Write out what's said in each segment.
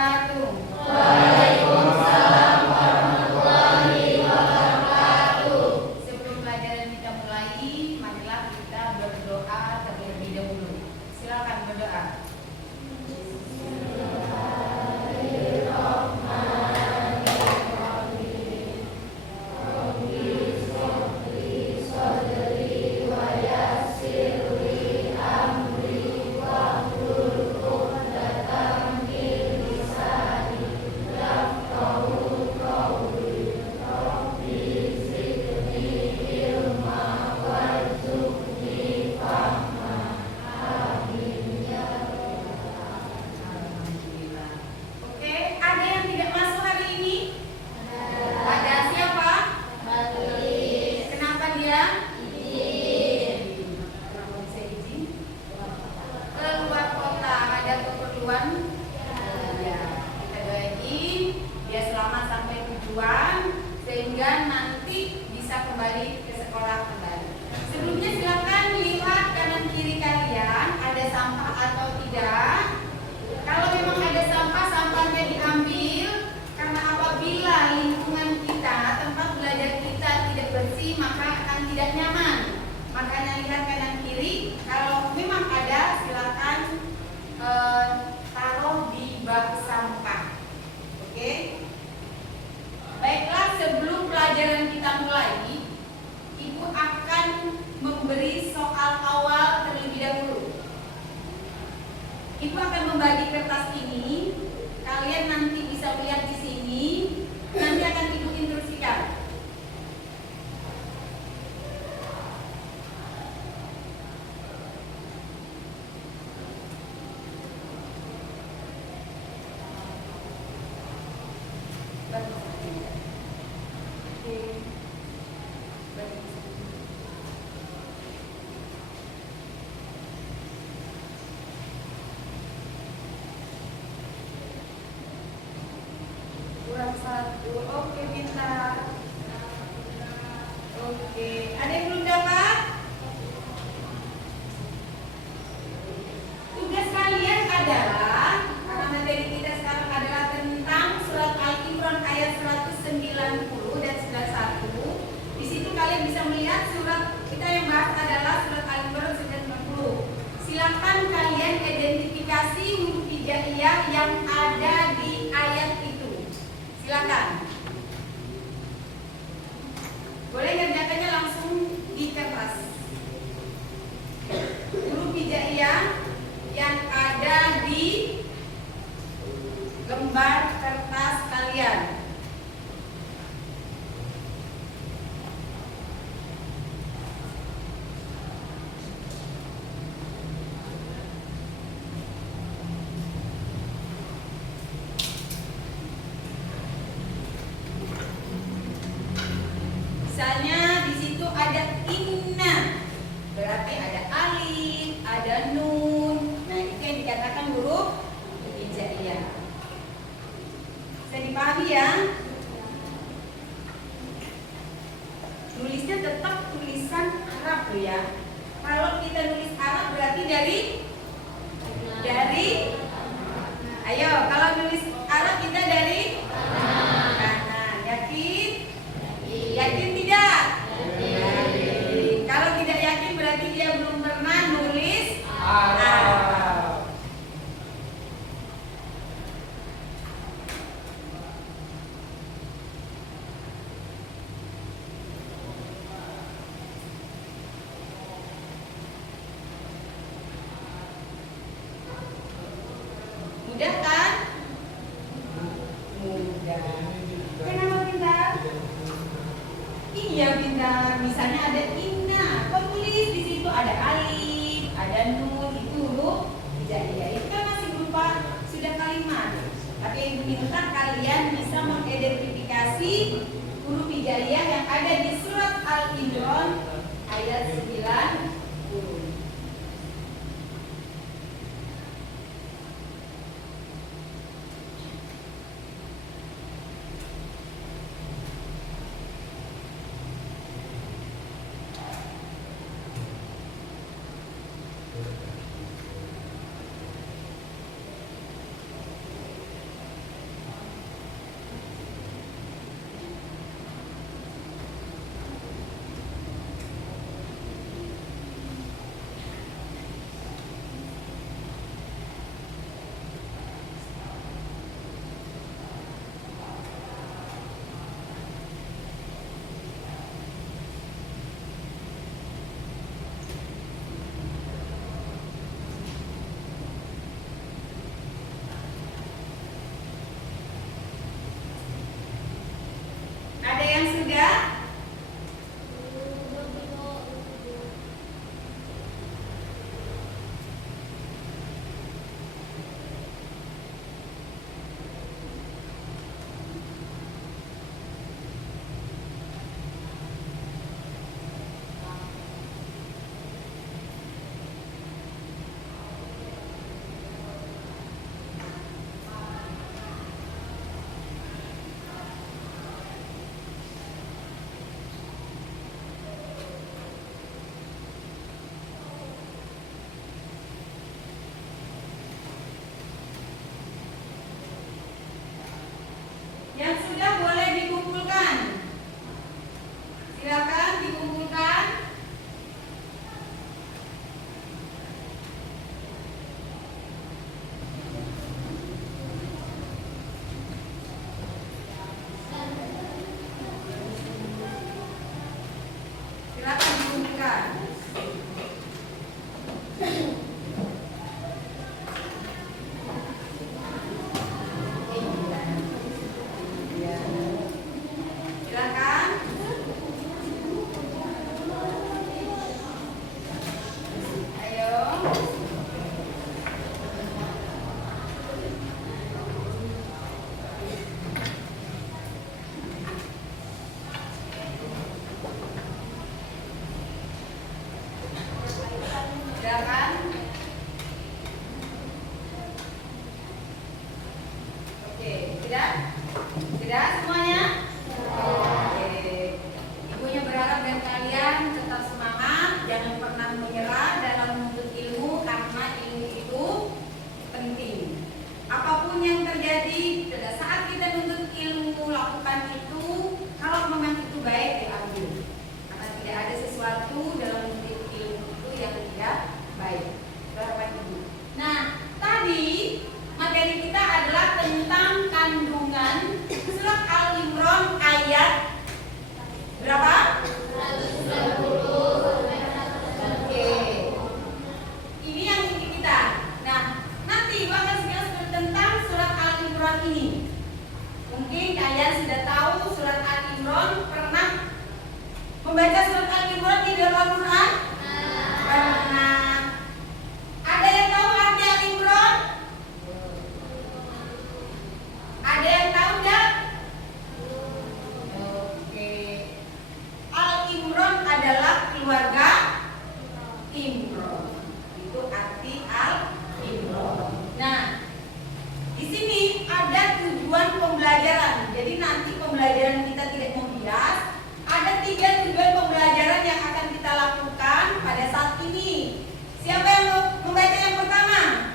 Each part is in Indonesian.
wabarakatuh. Waalaikumsalam warahmatullahi wabarakatuh. Sebelum pelajaran kita mulai, marilah kita berdoa terlebih dahulu. Silakan berdoa. Oke, ada yang tidak masuk hari ini? Ada siapa? Kenapa dia? Kenapa bisa izin? Keluar kota, ada keperluan? Ya, kita doain dia selamat sampai tujuan sehingga nanti bisa kembali ke sekolah kembali. Sebelumnya silakan lihat kanan kiri kalian ada sampah atau tidak. Kalau memang ada sampah, sampahnya diambil karena apabila lingkungan kita, tempat belajar kita tidak bersih maka akan tidak nyaman. Makanya lihat kanan kiri. Kalau memang ada, silakan taruh di bak sampah. Oke? Baiklah, sebelum pelajaran kita mulai, Ibu akan memberi soal awal terlebih dahulu. Ibu akan membagi kertas ini. Kalian nanti bisa lihat di sini. Nanti akan Ibu instruksikan. Kurang satu. Oke, pintar. Oke, ada yang belum dapat? Tugas kalian adalah, karena materi kita sekarang adalah tentang surat Al-Imran ayat 190 dan 91. Di situ kalian bisa melihat surat kita yang bahas adalah surat Al-Imran 190. Silakan kalian identifikasi huruf hijaiyah yang ada di ayat itu. Silakan. Boleh ngerjakannya langsung di kertas. Huruf hijaiyah yang ada di lembar kertas kalian. Misalnya di situ ada inna, berarti ada alif, ada nun. Nah, itu yang dikatakan huruf hijaiyah. Bisa dipahami ya? Tulisnya tetap tulisan Arab loh ya. Kalau kita nulis Arab berarti dari ayo, kalau nulis Arab kita dari kanan. Yakin? Yakin tidak? Kalau tidak yakin berarti dia belum pernah nulis Arab. Mudah kan? Mudah. Kenapa pintar? Iya pintar. Misalnya ada inna, penulis di situ ada alif, ada nun, itu huruf hijaiyah. Itu kan masih berupa sudah kalimat. Tapi Ibu minta kalian bisa mengidentifikasi huruf hijaiyah yang ada di surat Al-Imran ayat 90. sudah? Yang sudah boleh dikumpulkan. Silakan dikumpulkan. Silakan dikumpulkan. Silakan. Ayo. Silakan. Oke, sudah? Sudah semuanya? Oke. Ibunya berharap dan kalian tetap semangat, jangan pernah menyerah dalam menuntut ilmu karena ilmu itu penting. Apapun yang terjadi pada saat kita menuntut ilmu, lakukan itu kalau memang itu baik diambil. Karena tidak ada sesuatu dalam menuntut ilmu itu yang tidak baik. Harapan ibu. Nah, tadi materi kita adalah tentang kandungan surat Al-Imran ayat berapa? 190. Oke. Ini yang inti kita. Nah, nanti Ibu akan jelaskan tentang surat Al-Imran ini. Mungkin kalian sudah tahu surat Al-Imran, pernah membaca surat Al-Imran di dalam Al-Quran? Pernah. Ada yang tahu arti Al-Imran? Ada yang tahu enggak? Oke. Al-Imran adalah keluarga Imran. Itu arti Al-Imran. Nah, di sini ada tujuan pembelajaran. Jadi nanti pembelajaran kita tidak membias. Ada 3 tujuan pembelajaran yang akan kita lakukan pada saat ini. Siapa yang mau membaca yang pertama?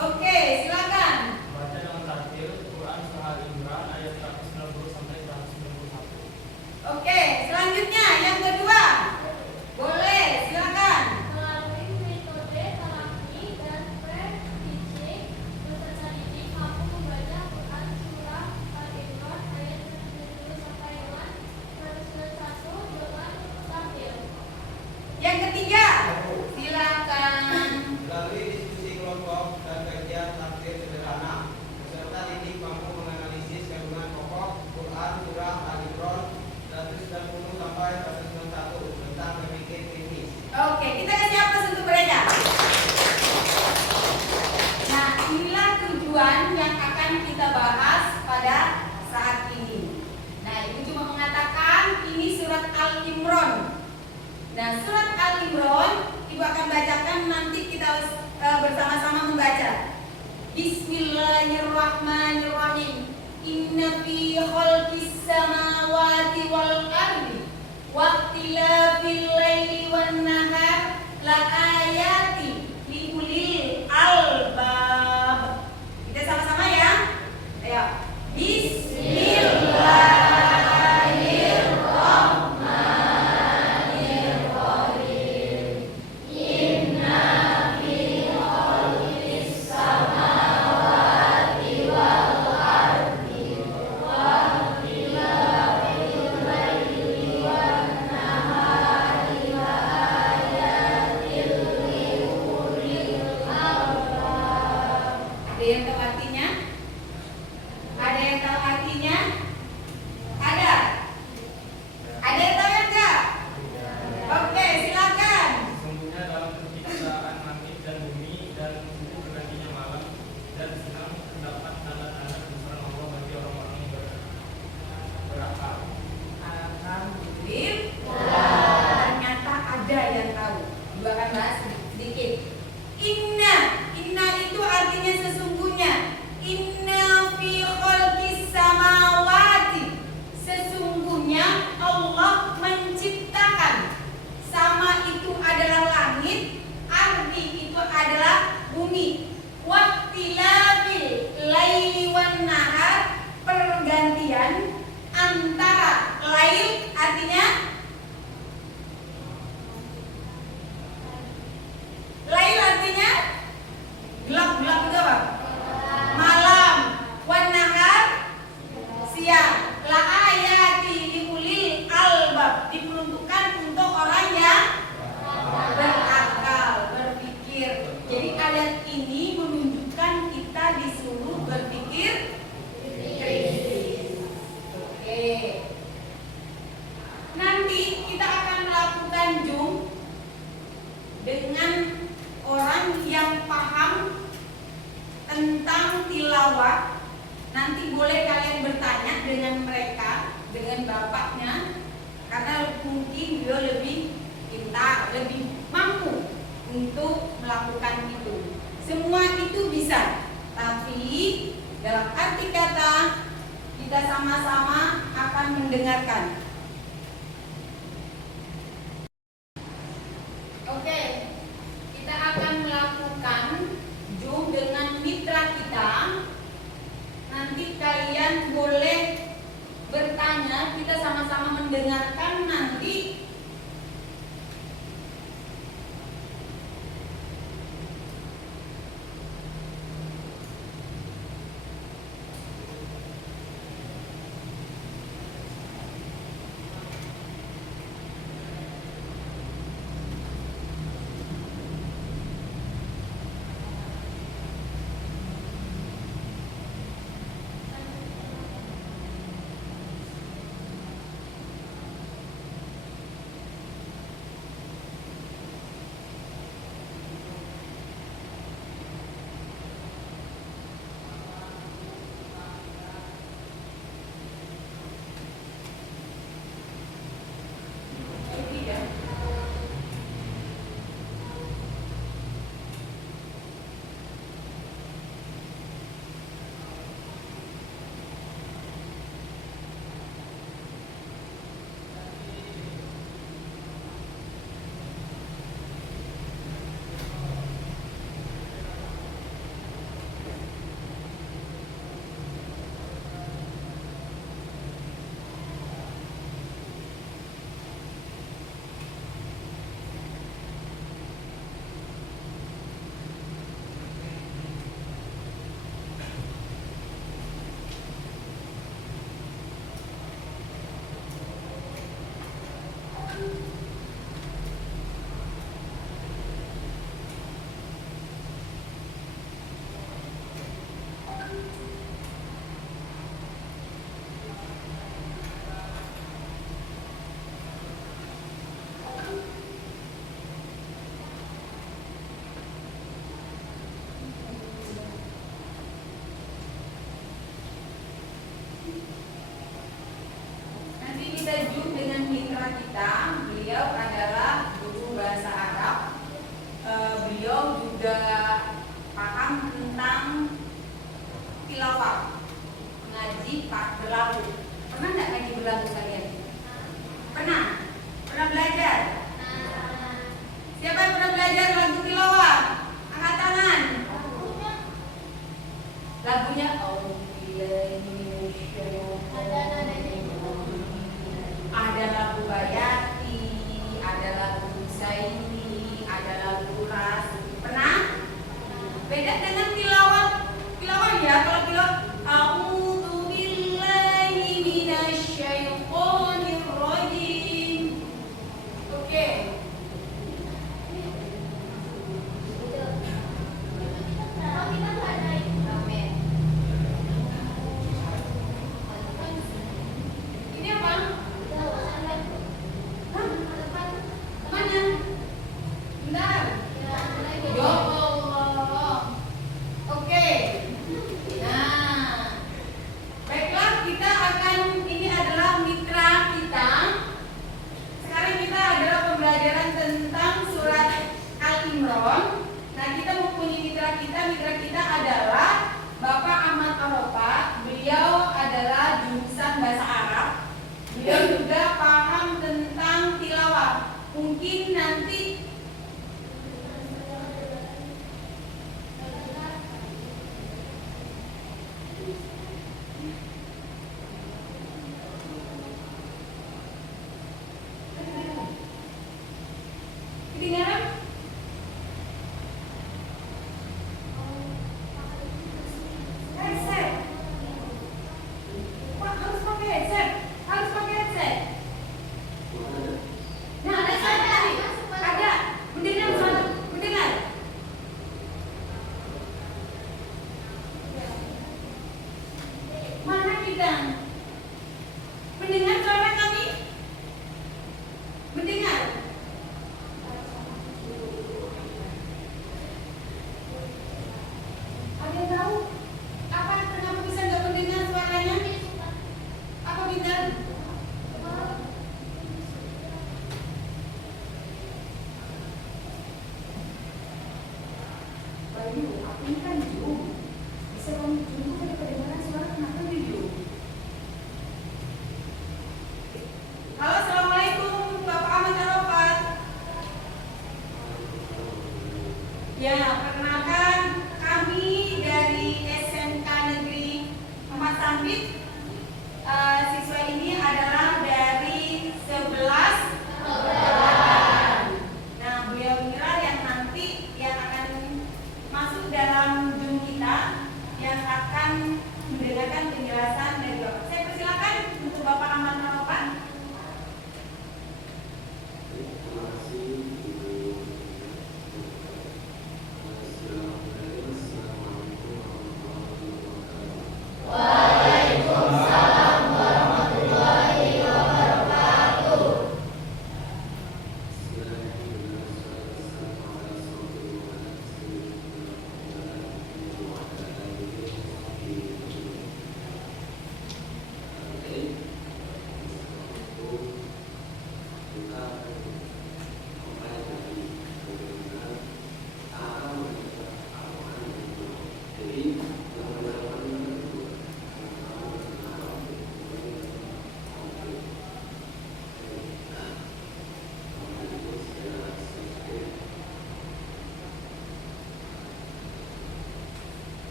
Oke, silakan. Baca dengan tartil Quran surah Al-Imran ayat 190 sampai 191. Oke, selanjutnya yang kedua. Boleh, silakan. Melalui metode talaki dan pre-teaching, peserta didik mampu membaca Quran surah Al-Imran ayat 170 sampai 191 dengan tampil. Yang ketiga, silakan. Melalui diskusi kelompok dan kajian takdir sederhana, peserta didik mampu menganalisis kandungan pokok Quran surah Al-Imran 190 sampai 191 tentang berpikir kritis. Oke, kita kasih aplaus untuk mereka. Nah, inilah tujuan yang akan kita bahas pada saat ini. Nah, Ibu cuma mengatakan ini surat Al-Imran. Nah, surat Al-Imran Ibu akan bacakan, nanti kita bersama-sama membaca. Bismillahirrahmanirrahim. Inna fi khalqis samawati wal ardi waqtilafil laili wan nahar la ayati li ulil albab. Kita sama-sama ya. Ayo. Bismillahirrahmanirrahim. Inna fi khalqis samawati wal ardi waqtilafil laili wan nahari la ayatil li ulil albab. Ada yang tahu artinya? Ada yang tahu artinya? Ada? Nanti boleh kalian bertanya dengan mereka, dengan bapaknya, karena mungkin beliau lebih pintar, lebih mampu untuk melakukan itu. Semua itu bisa, tapi dalam arti kata kita sama-sama akan mendengarkan. Oke, kita akan melakukan Zoom dengan mitra kita. Nanti kalian boleh bertanya, kita sama-sama mendengarkan nanti. Nanti kita Zoom dengan mitra kita. Beliau adalah guru bahasa Arab. Beliau juga paham tentang tilawah, ngaji pak berlagu. Pernah nggak ngaji berlagu kalian? Pernah? Pernah belajar? Siapa yang pernah belajar lagu tilawah? Angkat tangan. Lagunya ada lagu Bayati, ada lagu Husaini, ada lagu Ras. Pernah? Beda dengan tilawah. Tilawah ya, kalau tilawah a'udzu billahi minasyaitonir rajim. Oke. Ini apa? Hah? Mana? Bentar. Ya Allah. Oke. Nah, baiklah, kita akan, ini adalah mitra kita. Sekarang kita adalah pembelajaran tentang surat Al-Imran. Nah, kita mempunyai mitra kita adalah Bapak Ahmad Arafat. Beliau adalah jurusan bahasa Arab. Beliau juga paham tentang tilawah. Mungkin nanti kedengaran? Headset. Pak, harus pakai headset. Harus pakai headset. Nah, ada suara tadi. Ada. Mendengar suara? Mendengar? Mana kita? Mendengar suara kami? Mendengar? Ada yang tahu? Apa kenapa bisa nggak mendengar?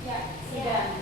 Ya, sudah.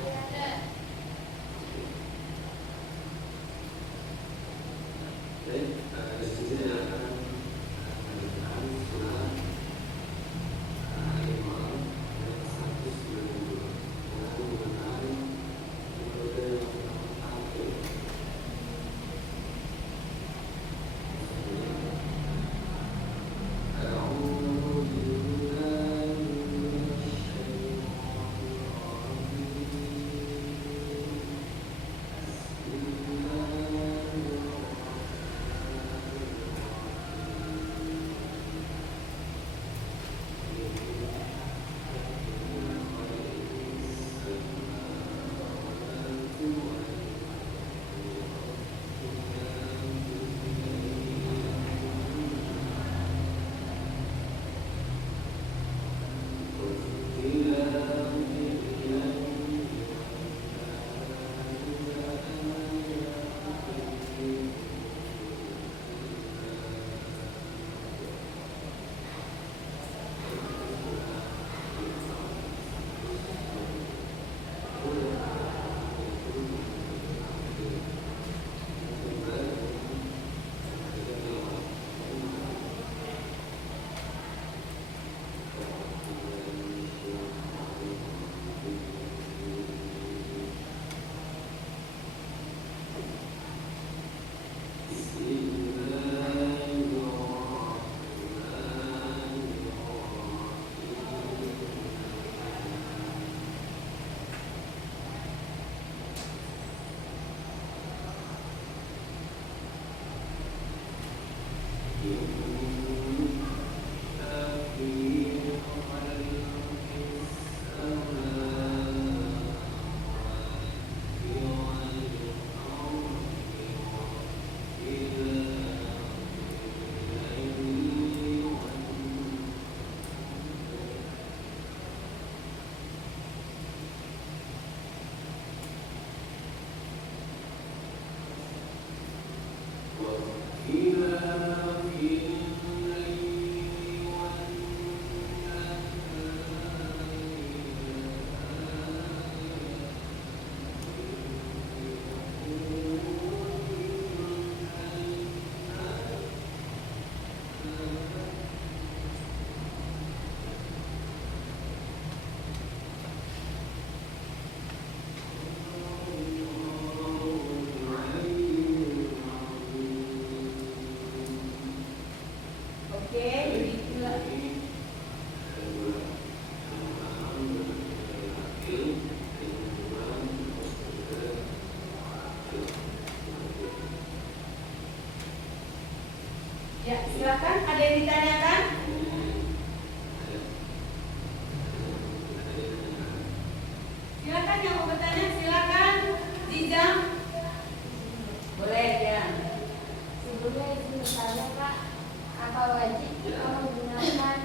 Ya, silakan. Ada yang ditanyakan? Silakan yang mau bertanya, silakan. Jijang. Boleh ya. Sebelumnya izin bertanya Kak, apa wajib kita menggunakan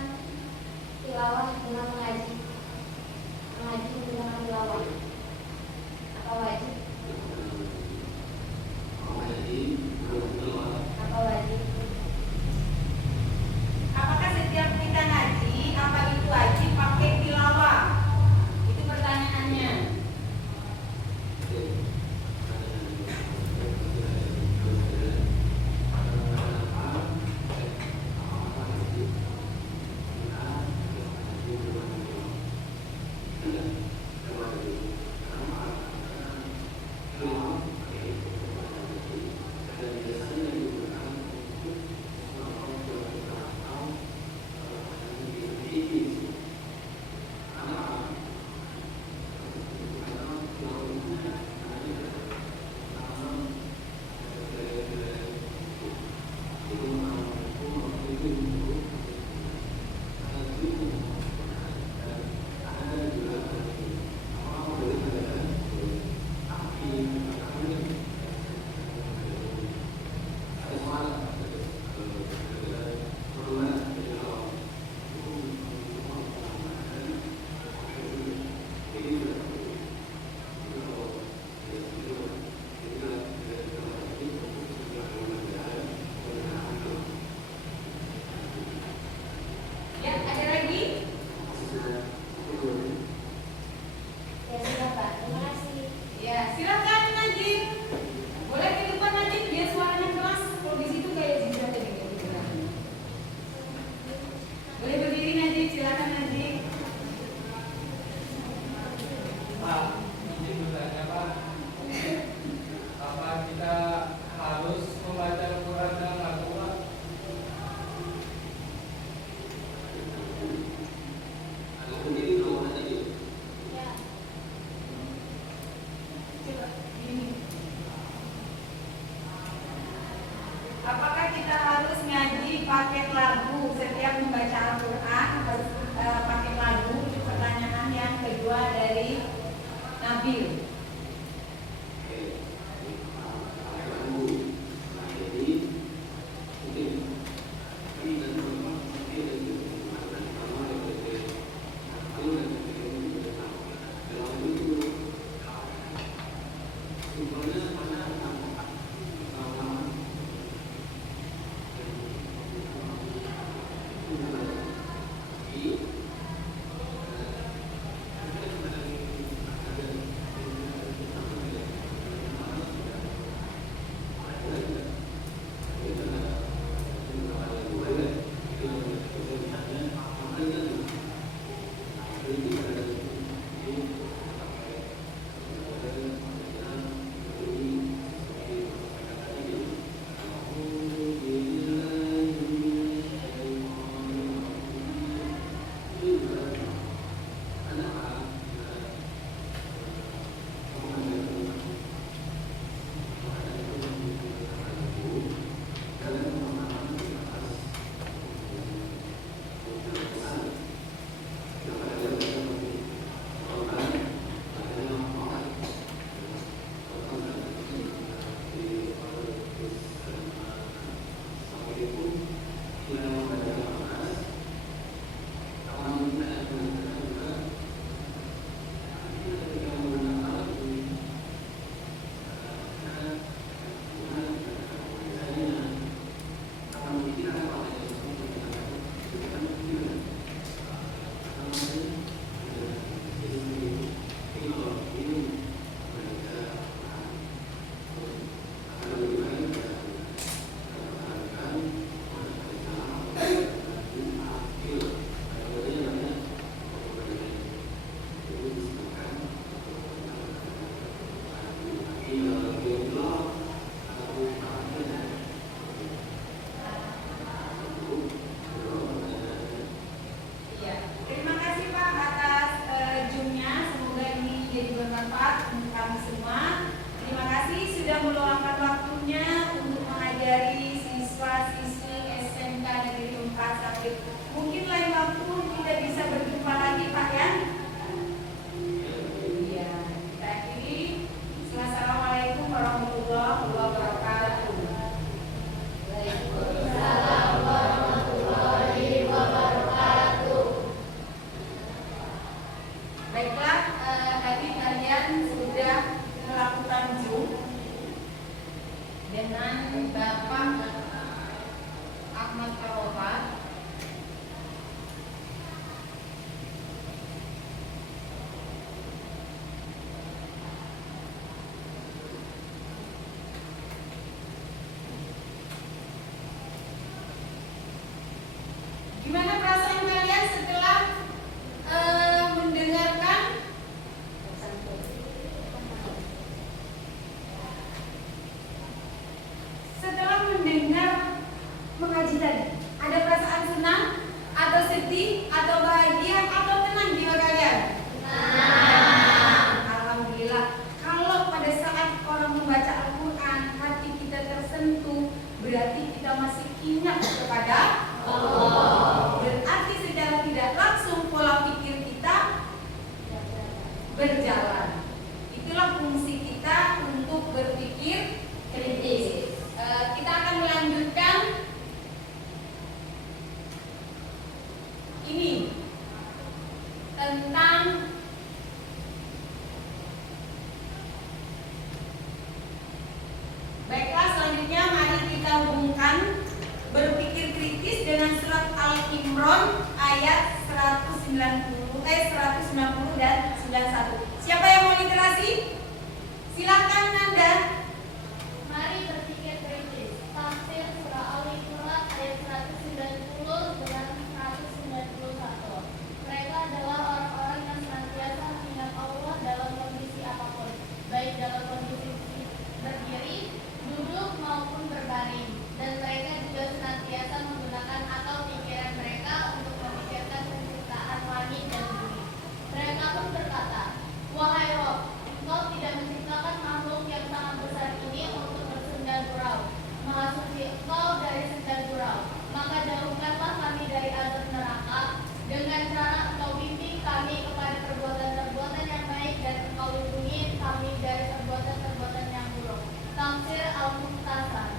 tilawah dengan mengaji? Mengaji menggunakan tilawah. Apa wajib? Apa wajib? tentang baiklah, selanjutnya mari kita hubungkan berpikir kritis dengan surat Al-Imran ayat 190 dan 91. Siapa yang mau literasi? Silakan Nanda. Mari berpikir kritis. Tafsir surah Al-Imran ayat 190 dengan 191. Mereka adalah orang-orang yang senantiasa mengingat Allah dalam kondisi apapun, baik dalam kondisi berdiri, duduk maupun berbaring. Dan mereka juga senantiasa menggunakan akal pikiran mereka untuk memikirkan penciptaan langit dan bumi. Mereka pun berkata, "Wahai Rob, Engkau tidak menciptakan makhluk yang sangat besar ini untuk bersenda gurau. Maha suci Engkau dari senda gurau. Maka jauhkanlah kami dari azab neraka dengan cara Engkau bimbing kami kepada perbuatan-perbuatan yang baik dan Engkau lindungi kami dari perbuatan-perbuatan yang buruk." Tafsir Al-Mukhtasar.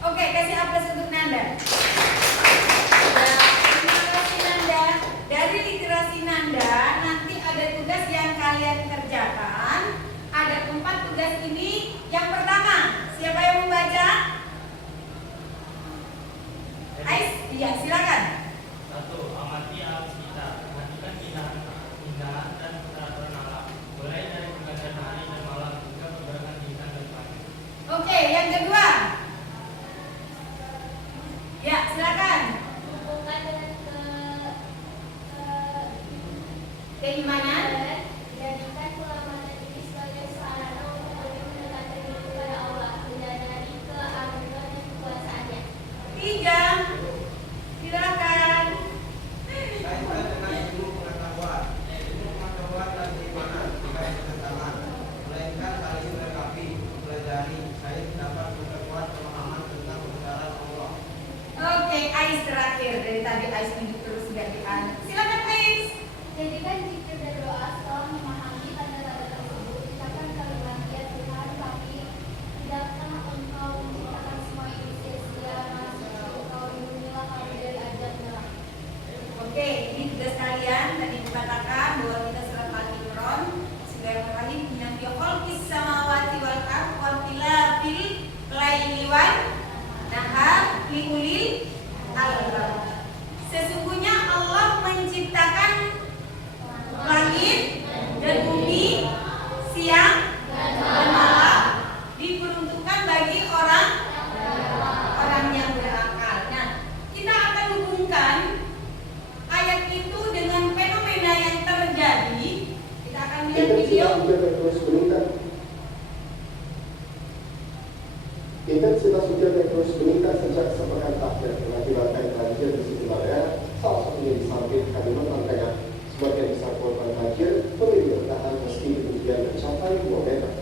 Oke, kasih aplaus untuk Nanda. Ya, terima kasih Nanda. Dari literasi Nanda, nanti ada tugas yang kalian kerjakan. Ada 4 tugas ini. Yang pertama, siapa yang membaca? Ais, iya silakan. 1. Amati alam sekitar. Perhatikan keindahan dan peraturan alam. Mulai dari pergantian hari dan malam hingga pergerakan bintang dan langit. Oke, yang kedua. Ya, silakan. Hubungkan dengan Keimanan. jadikan keselamatan ini sebagai sarana untuk lebih mendekatkan diri kepada Allah, menyadari keagungan dan kekuasaannya. 3. Silakan. Kaitkan dengan ilmu pengetahuan. Ilmu pengetahuan dan keimanan bukan bertentangan, melainkan saling melengkapi. Mempelajari saya dapat memperkuat pemahaman tentang kebenaran Allah. Oke, Ais terakhir. Dari tadi Ais tunjuk terus gantian. Silakan Ais. Jadikan zikir dan doa setelah memahami tanda-tanda tersebut. Ucapkan kalimat ya Tuhan kami, tidakkah Engkau menciptakan semua ini sia-sia, Maha Engkau lindungilah kami dari azab neraka. Oke, ini tugas kalian. Tadi dikatakan bahwa kita surat Al-Imran. Bismillahirrahmanirrahim. Yang khalqis samawati wal ardh wa tilafil laili wan nahar liulil albab. Sesungguhnya Allah menciptakan langit dan bumi, siang dan malam, diperuntukkan bagi orang yang berakal. Nah, kita akan hubungkan ayat itu dengan fenomena yang terjadi. Kita akan lihat video. Intensitas hujan yang terus meningkat sejak sepekan terakhir mengakibatkan banjir di sejumlah daerah, salah satunya di Sampit, Kalimantan Tengah. Sebagian besar korban banjir memilih bertahan meski ketinggian mencapai 2 meter.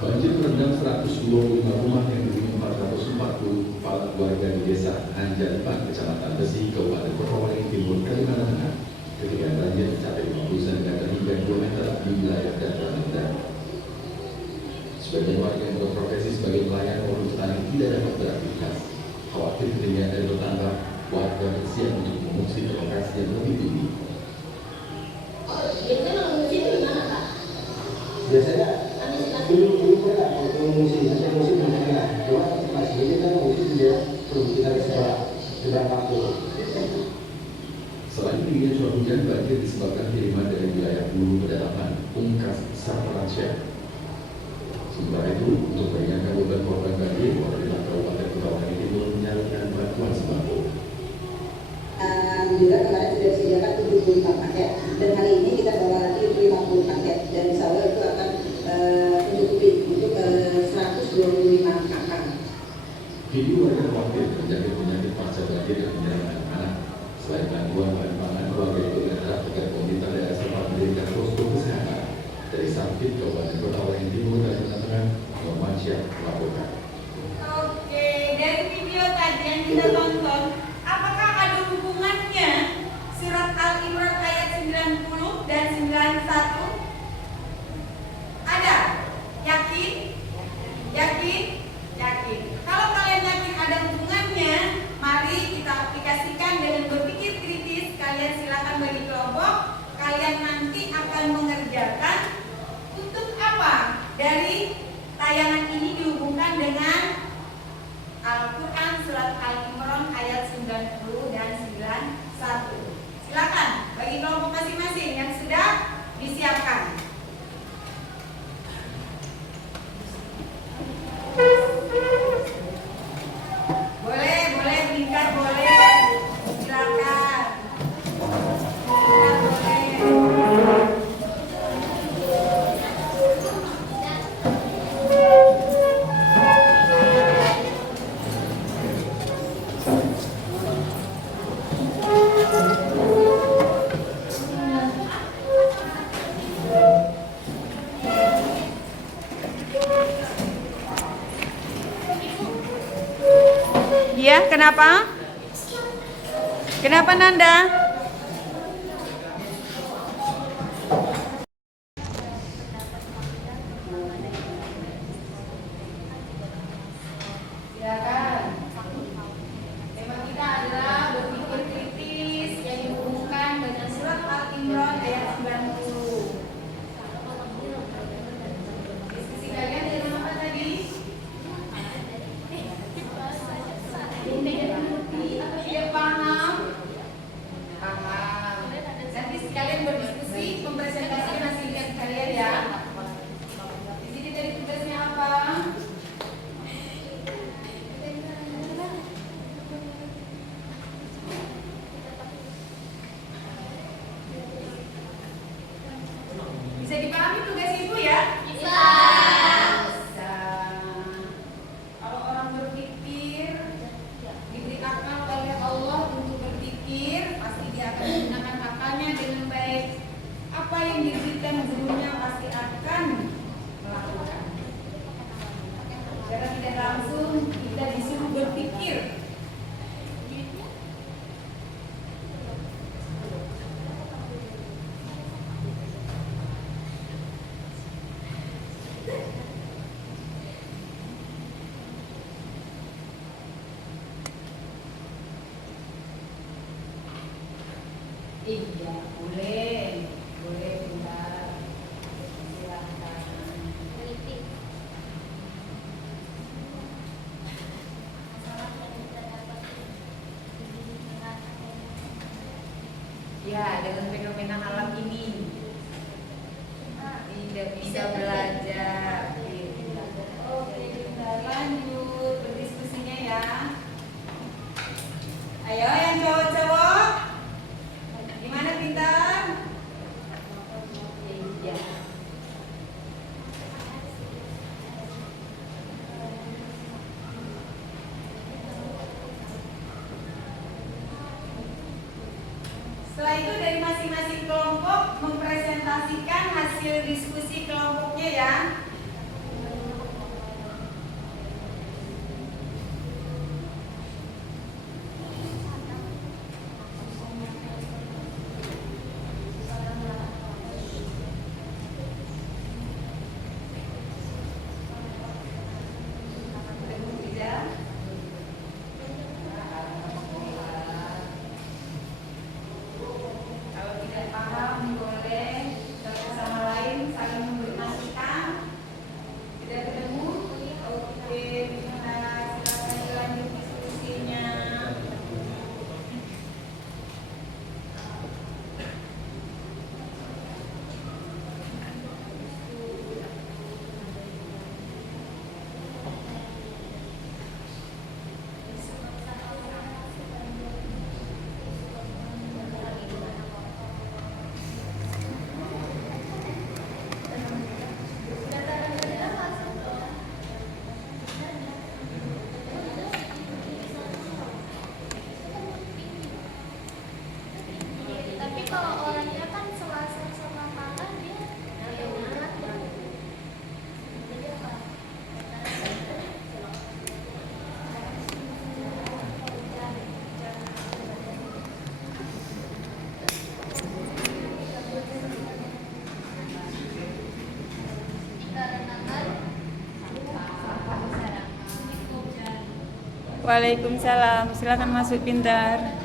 Banjir merendam 125 rumah yang dihuni 440 kepala keluarga di desa Anjanpan, Kecamatan Besi, Kabupaten Pekalongan Timur, Kalimantan Tengah. Ketinggian banjir mencapai 50 cm hingga 2 meter di wilayah dataran rendah. Sebagian warga yang berprofesi sebagai nelayan maupun petani tidak dapat beraktivitas. Khawatir ketinggian air bertambah, warga bersiap untuk mengungsi ke lokasi yang lebih tinggi. Biasanya mengungsi itu gimana Pak? Biasanya Antisipasi. dulu mereka mengungsi, saya mengungsi di mana? Cuma masih ini kan mengungsi dia perlu kita seberang waktu. Selain tingginya curah hujan, banjir disebabkan kiriman dari wilayah Hulu Pedalaman, Ungkas, Sarparansya. Sementara itu, untuk meringankan beban korban banjir, pemerintah Kabupaten Pekalongan Timur menyalurkan bantuan sembako. Alhamdulillah kemarin sudah disediakan 75 paket dan hari ini kita bawa lagi 50 paket dan insya Allah itu akan mencukupi untuk 125 kakak. Video warga khawatir terjadi penyakit pasca banjir yang menyerang anak-anak. Selain bantuan bahan pangan, warga itu berharap agar pemerintah daerah setempat mendirikan posko kesehatan. Dari Sampit, Kabupaten Pekalongan Timur, Kalimantan Tengah, Muhammad Syah melaporkan. Oke, dari video tadi yang kita tonton, apakah ada hubungannya surat Al-Imran ayat 90 dan 91? Ada? Yakin? Yakin? Yakin. Kalau kalian yakin ada hubungannya, mari kita dari tayangan ini dihubungkan dengan Al-Quran surat Al-Imran ayat 90 dan 91. Silakan bagi kelompok masing-masing yang sudah disiapkan. Boleh bingkai boleh. Silakan. Iya, kenapa? Kenapa Nanda? Silakan. Tema kita adalah berpikir kritis yang dihubungkan dengan surat Al-Imran ayat 90. Diskusi kalian dengan apa tadi? Tidak paham? Paham. Nanti sekalian berdiskusi, mempresentasikan hasilnya kalian ya. Di sini tadi tugasnya apa? Bisa dipahami tugas ibu ya? Bisa. Kalau orang berpikir diberi akal oleh Allah untuk berpikir, pasti dia akan menggunakan akalnya dengan baik. Apa yang diberikan gurunya pasti akan melakukan. Karena tidak langsung kita disuruh berpikir. Iya, boleh Bunda. Silakan. Ya, dengan fenomena alam ini tidak bisa belajar. Oke, kita lanjut berdiskusinya ya. Ayo yang cowok-cowok. Gimana Pintar? Iya. Setelah itu dari masing-masing kelompok mempresentasikan hasil diskusi kelompoknya ya. Kalau tidak paham boleh satu sama lain saling memberi masukan. Tidak ketemu? Oke, kita silakan lanjut diskusinya. Tapi kalau orangnya kan selasa sama malam dia ya udah. Jadi apa? Dikarenakan Waalaikumsalam. Silakan masuk Pintar.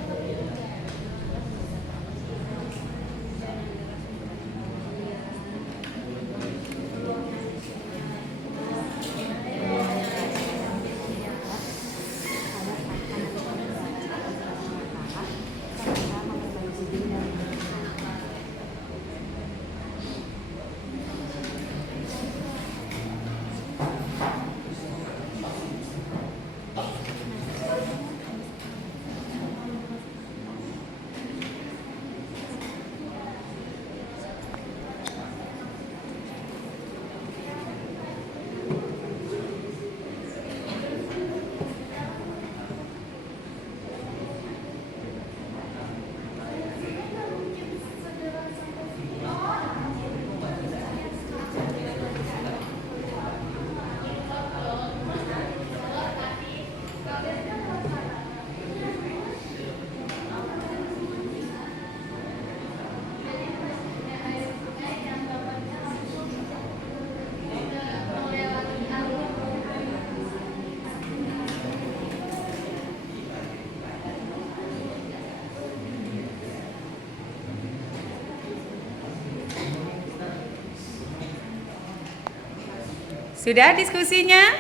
Sudah diskusinya?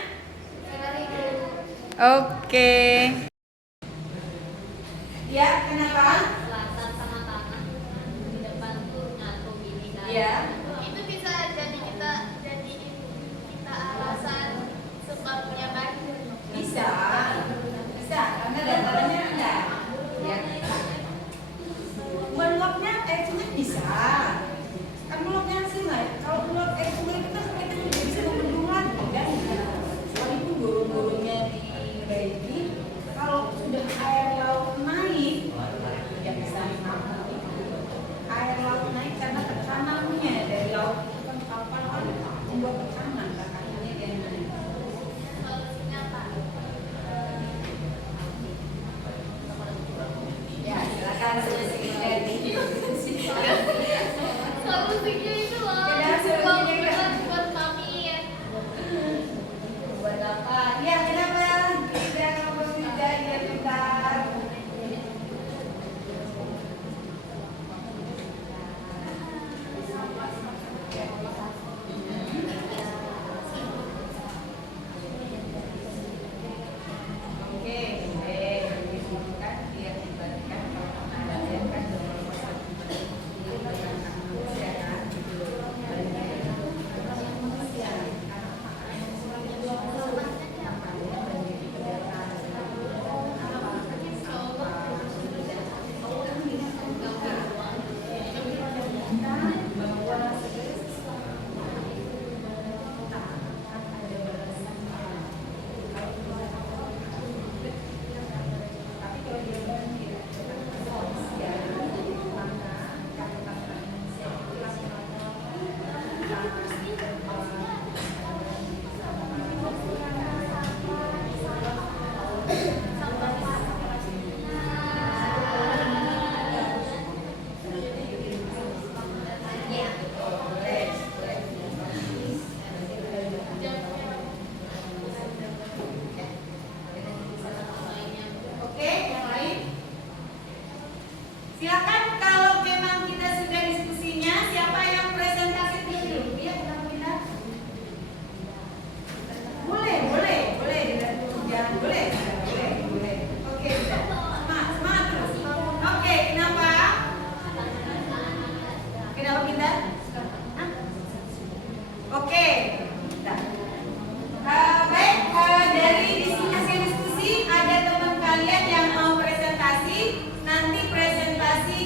Oke. Ya, kenapa? Selatan sama tangan di depan tuh nyatu gini kan. Iya. Itu bisa jadi kita alasan sebabnya banjir. Bisa, karena datarannya rendah. Ya. Meluapnya air sungai bisa. Kan meluapnya sungai. Kalau meluap air sungai itu kan kita tidak bisa membendung lagi kan. Walaupun gurun-gurunnya diperbaiki, kalau sudah air laut naik, ya bisa mampu. Air laut naik karena tekanannya dari laut itu kan kapal kan membuat tekanan, tekanannya dia naik. Solusinya apa? Ya, silakan solusinya. Solusinya itu loh. Beda solusinya. Buat kami ya. Buat apa? Ya, kenapa? Tidak kamu tidak ya pintar. Oke, kan biar dibandingkan kalau ada yang kan Oke, yang lain? Silakan kalau memang kita sudah diskusinya, siapa yang presentasi dulu? Iya, kita. Boleh. Jangan boleh. Oke, semangat terus. Oke, kenapa? Kenapa kita? Hah? Oke. Baik, dari hasil diskusi ada teman kalian yang mau presentasi, nanti presentasi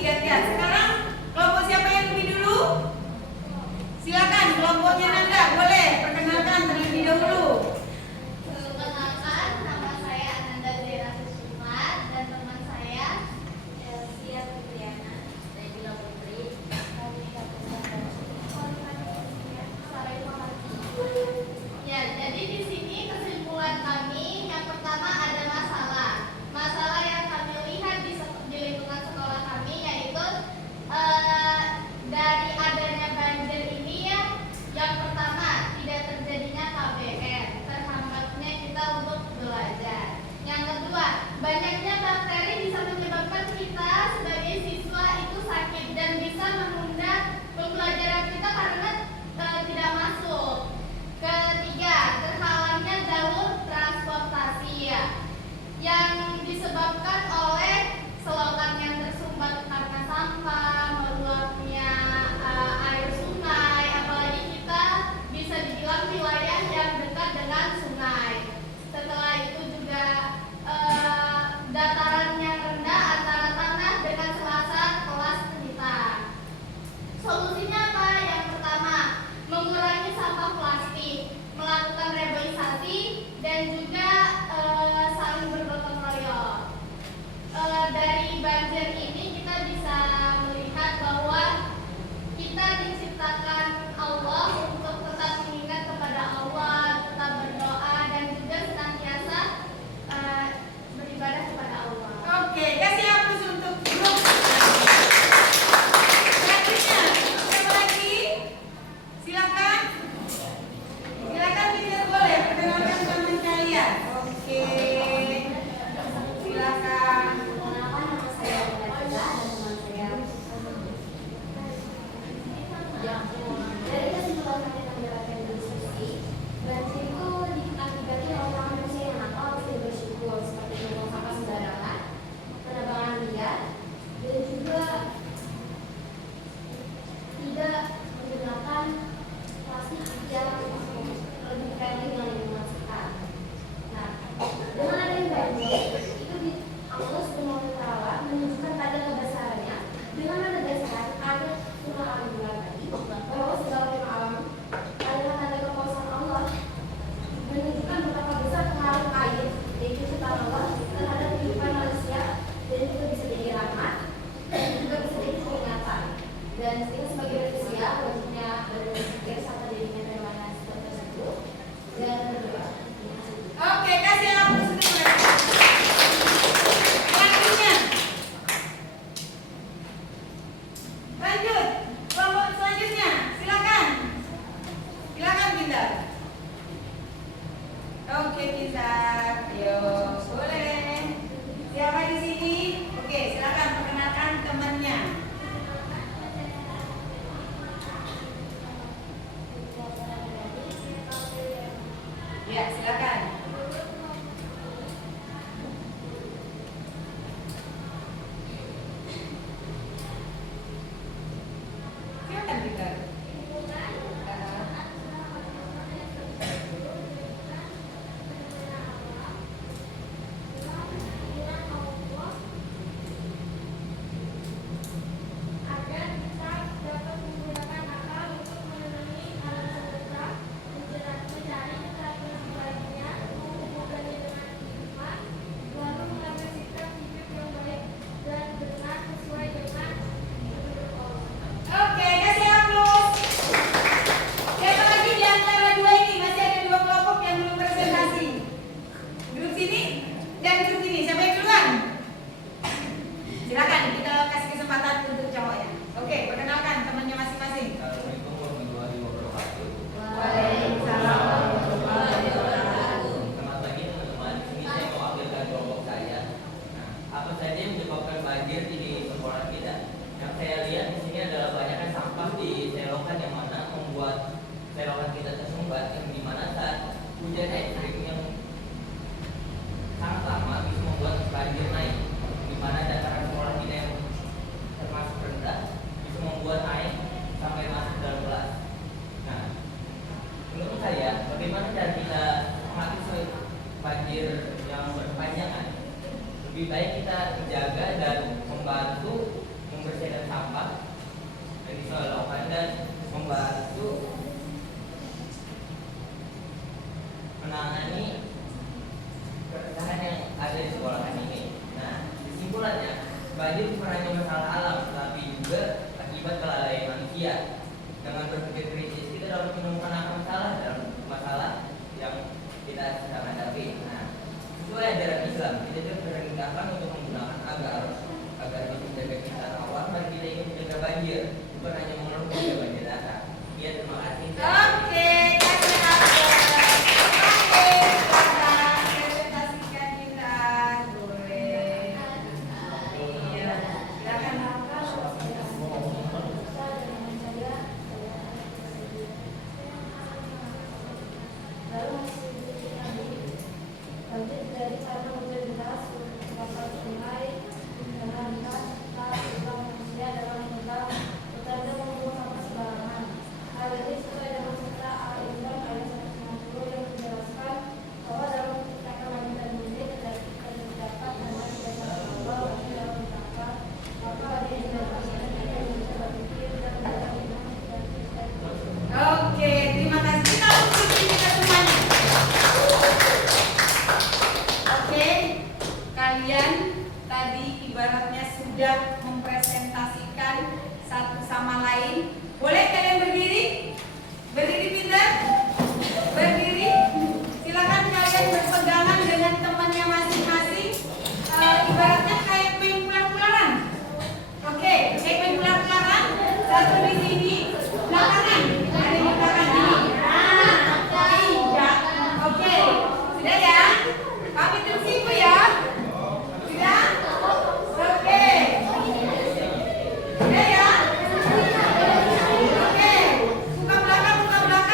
lebih baik kita menjaga dan membantu membersihkan sampah dari selokan dan membantu menangani keresahan yang ada di sekolahan ini. Nah, kesimpulannya, banjir bukan hanya masalah alam, tetapi juga akibat kelalaian manusia. Dengan berpikir kritis, kita dapat menemukan akar masalah yang kita sedang hadapi. Nah, sesuai ajaran Islam, kita diperintahkan untuk menggunakan agar bisa menjaga kita awal, mari kita ingin menjaga banjir, bukan hanya mengeluh menjaga banjir datang. Ya, terima kasih. Oke, kasih presentasikan kita. Boleh. Iya. Silakan. Banjir terjadi karena hujan deras, luapan sungai, dengan lintas, serta manusia dalam mengendam hutan dan membuang sampah sembarangan. Hal ini sesuai dengan Sutra Al-Imran ayat 190 yang menjelaskan bahwa dalam menciptakan langit dan bumi terdapat nama dasar Allah bagi dalam neraka, maka ada yang dilakukan yang bisa berpikir dan menjalankan dan Oke, terima kasih. Kita ucapkan kita semuanya. Oke, kalian tadi ibaratnya sudah mempresentasikan satu sama lain. Boleh kalian berdiri? Berdiri pintar? Berdiri. Silakan kalian berpegangan dengan temannya masing-masing. Ibaratnya kayak main ular-ularan. Oke, kayak main ular-ularan. Satu di sini, belakangan. Ada di belakang ini. Iya. Oke, sudah ya? Kami tersipu ya? Sudah? Oke. Sudah ya? Oke. Buka belakang, buka belakang.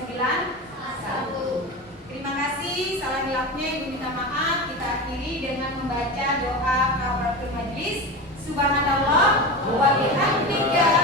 1. Terima kasih. Salah hilafnya Ibu minta maaf. Kita akhiri dengan membaca doa kafaratul majlis. Subhanallah wa bihamdika